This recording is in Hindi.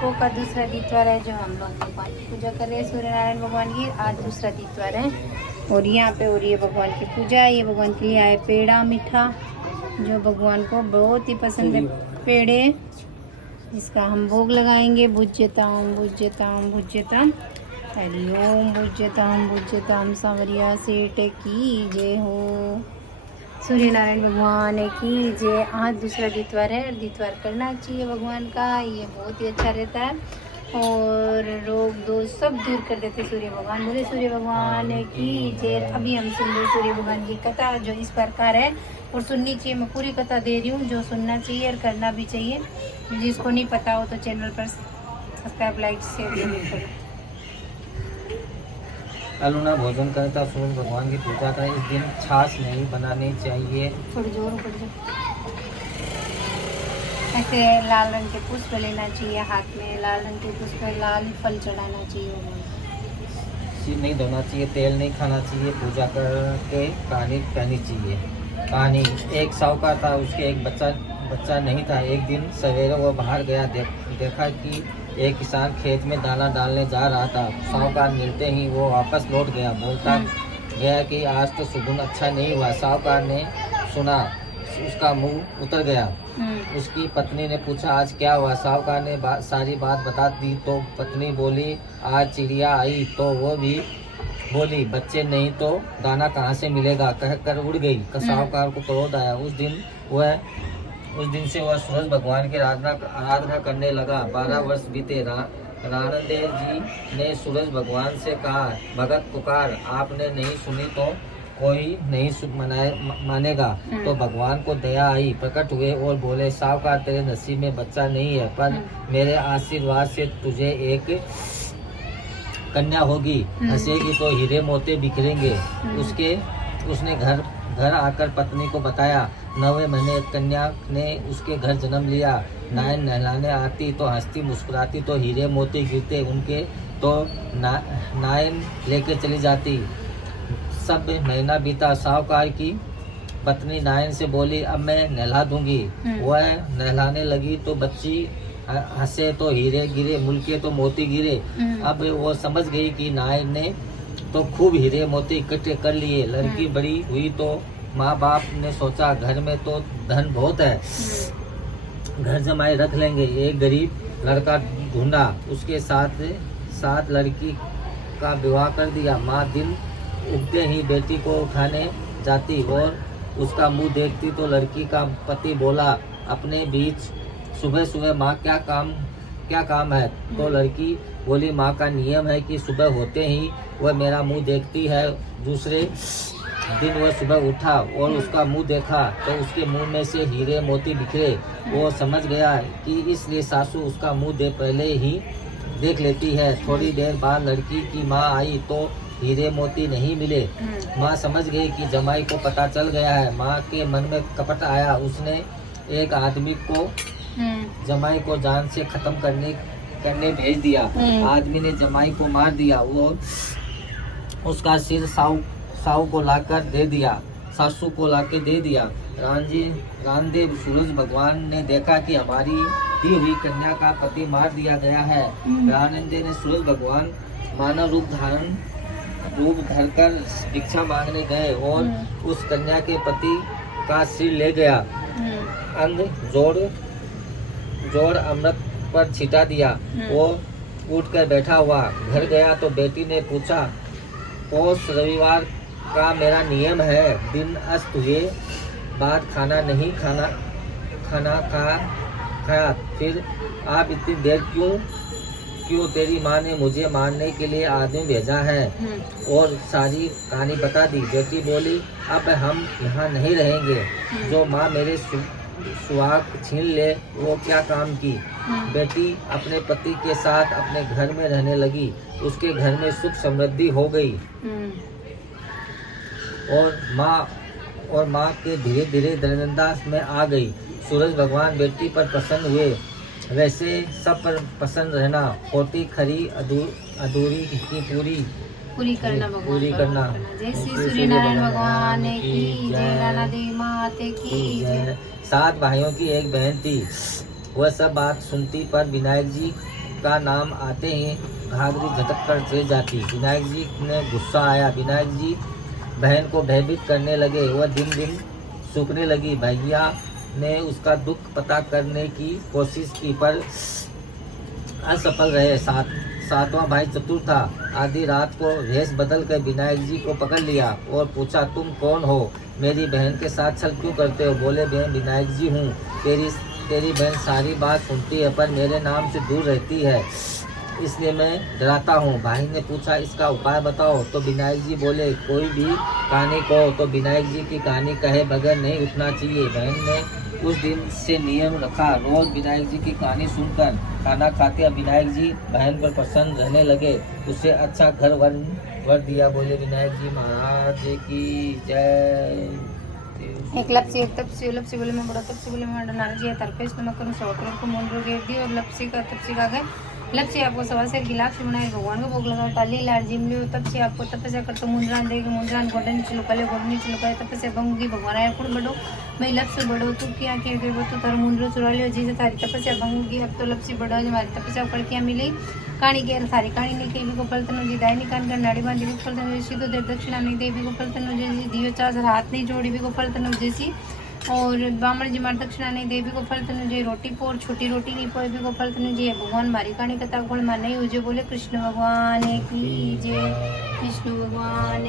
को का दूसरा तीतवार है जो हम लोग भगवान की पूजा कर रहे हैं सूर्य नारायण भगवान की। आज दूसरा तीतवार है और यहाँ पे हो रही है भगवान की पूजा। ये भगवान के लिए आए पेड़ा मीठा जो भगवान को बहुत ही पसंद है पेड़े, जिसका हम भोग लगाएंगे। भुज्यताम भुज्यताम भुज्यताम, हरिओम भुज्यताम भुज्यताम, सांवरिया सेठ की जय हो, सूर्य नारायण भगवान की जय। आज दूसरा तीतवार है, तीतवार करना चाहिए भगवान का, ये बहुत ही अच्छा रहता है और रोग दोष सब दूर कर देते सूर्य भगवान। बोले सूर्य भगवान की जय। अभी हम सुन रहे सूर्य भगवान की कथा जो इस प्रकार है और सुननी चाहिए। मैं पूरी कथा दे रही हूँ जो सुनना चाहिए और करना भी चाहिए। जिसको नहीं पता हो तो चैनल पर सब्सक्राइब लाइक शेयर जरूर करो। अलूना भोजन करता सूर्य भगवान की पूजा का इस दिन छाछ नहीं बनानी चाहिए। थोड़ी जोर ऊपर जो ऐसे लाल रंग के पुष्प लेना चाहिए हाथ में, लाल रंग के पुष्प लाल फल चढ़ाना चाहिए। सिर नहीं धोना चाहिए, तेल नहीं खाना चाहिए, पूजा करके कहानी कहनी चाहिए। कहानी, एक साहूकार था, उसके एक बच्चा नहीं था। एक दिन सवेरे वो बाहर गया, देखा कि एक किसान खेत में दाना डालने जा रहा था। साहूकार मिलते ही वो वापस लौट गया, बोलता गया कि आज तो सुगुन अच्छा नहीं हुआ। साहूकार ने सुना, उसका मुंह उतर गया। उसकी पत्नी ने पूछा आज क्या हुआ। साहूकार ने सारी बात बता दी तो पत्नी बोली आज चिड़िया आई, तो वो भी बोली बच्चे नहीं तो दाना कहाँ से मिलेगा, कहकर उड़ गई। साहूकार को क्रोध आया। उस दिन से वह सूरज भगवान की आराधना करने लगा। 12 वर्ष बीते। राणदेव जी ने सूरज भगवान से कहा भगत पुकार, आपने नहीं सुनी तो कोई नहीं मानेगा। तो भगवान को दया आई, प्रकट हुए और बोले साहूकार तेरे नसीब में बच्चा नहीं है, पर मेरे आशीर्वाद से तुझे एक कन्या होगी, हंसेगी तो हीरे मोती बिखरेंगे। उसने घर आकर पत्नी को बताया। 9वें महीने कन्या ने उसके घर जन्म लिया। नायन नहलाने आती तो हंसती मुस्कुराती तो हीरे मोती गिरते उनके, तो नायन लेके चली जाती। सब महीना बीता। साहूकार की पत्नी नायन से बोली अब मैं नहला दूंगी। वह नहलाने लगी तो बच्ची हंसे तो हीरे गिरे, मुल्के तो मोती गिरे। अब वो समझ गई कि नायन ने तो खूब हीरे मोती इकट्ठे कर लिए। लड़की बड़ी हुई तो माँ बाप ने सोचा घर में तो धन बहुत है, घर जमाए रख लेंगे। एक गरीब लड़का ढूंढा, उसके साथ लड़की का विवाह कर दिया। माँ दिन उगते ही बेटी को उठाने जाती और उसका मुंह देखती तो लड़की का पति बोला अपने बीच सुबह सुबह माँ क्या काम है। तो लड़की बोली माँ का नियम है कि सुबह होते ही वह मेरा मुंह देखती है। दूसरे दिन वह सुबह उठा और उसका मुंह देखा तो उसके मुंह में से हीरे मोती बिखरे। वो समझ गया कि इसलिए सासू उसका मुंह पहले ही देख लेती है। थोड़ी देर बाद लड़की की माँ आई तो हीरे मोती नहीं मिले। माँ समझ गई कि जमाई को पता चल गया है। माँ के मन में कपट आया। उसने एक आदमी को जमाई को जान से खत्म करने भेज दिया। आदमी ने जमाई को मार दिया। वो उसका सिर साहू को लाकर दे दिया, सासू को लाके दे दिया। रामदेव सूरज भगवान ने देखा कि हमारी दी हुई कन्या का पति मार दिया गया है। रामदेव ने सूरज भगवान मानव रूप धरकर भिक्षा मांगने गए और उस कन्या के पति का सिर ले गया। अंध जोड़ अमृत पर छिटा दिया। वो उठकर बैठा हुआ। घर गया तो बेटी ने पूछा पौष रविवार का मेरा नियम है, दिन अस्त हुए बाद खाना नहीं खाया, फिर आप इतनी देर क्यों? तेरी माँ ने मुझे मारने के लिए आदमी भेजा है। और सारी कहानी बता दी। बेटी बोली अब हम यहाँ नहीं रहेंगे, जो माँ मेरे सुहाग छीन ले वो क्या काम की। बेटी अपने पति के साथ अपने घर में रहने लगी। उसके घर में सुख समृद्धि हो गई और माँ के धीरे धीरे दरअंदाज में आ गई। सूरज भगवान बेटी पर प्रसन्न हुए। वैसे सब पर प्रसन्न रहना, खोटी खरी अधूरी की पूरी करना। जय श्री सूर्य नारायण भगवान की जय, राणा देवी माते की जय। 7 भाइयों की एक बहन थी। वह सब बात सुनती पर विनायक जी का नाम आते ही घाघरी झटक कर गिर जाती। विनायक जी ने गुस्सा आया। विनायक जी बहन को भयभीत करने लगे। वह दिन दिन सूखने लगी। भैया ने उसका दुख पता करने की कोशिश की पर असफल रहे। सातवां भाई चतुर था। आधी रात को भेष बदल कर विनायक जी को पकड़ लिया और पूछा, तुम कौन हो? मेरी बहन के साथ छल क्यों करते हो? बोले, मैं विनायक जी हूँ। तेरी बहन सारी बात सुनती है पर मेरे नाम से दूर रहती है, इसलिए मैं डराता हूँ। भाई ने पूछा, इसका उपाय बताओ। तो विनायक जी बोले, कोई भी कहानी कहो तो विनायक जी की कहानी कहे बगैर नहीं उठना चाहिए। बहन ने उस दिन से नियम रखा। रोज विनायक जी की कहानी सुनकर खाना खाते। विनायक जी बहन पर प्रसन्न रहने लगे। उसे अच्छा घर वर दिया। बोले विनायक जी महाराज की जय। एक लपसी बोले मैं बड़ा तपसी बोले मैं नाराज है तरपेश नमक करूँ 100 करोड़ को मुंडो घेर दी और लपसी का गए। लपसी आपको सवा से गिलास बनाए भगवान को भोग लगाओ ताली लाड़ जिम लियो। तपसी आपको तपस्या कर तो मुंद्रान देगी। मुंद्रान गोडन नीचे लुकाले गोडन नीचे लुकाले तपस्या भंगी भगवान आया कुड़ बड़ो मैं लपसी बड़ो तू क्या क्या कर तू तार मुंडरो चुरा लियो जी से थारी तपस्या भंगी। अब तो लपसी बड़ो हमारी तपस्या कड़कियाँ मिली कहानी के थारी कहानी नहीं कही को पलतनो जी दाई निकाल कर नाड़ी बांधी भी पलतनो सीधो देव दक्षिणा नहीं दे भी को पलतनो जैसी दियो 4 हाथ नहीं जोड़ी भी को पलतनो जैसी और ब्राह्मण जी मार दक्षिणा नहीं दे भी को पलतनो जी रोटी पोर छोटी रोटी नहीं पोए भी को पलतनो जी भगवान मारी कहानी कथा गोल मान नहीं हो जो बोले कृष्ण भगवान की जय। कृष्ण भगवान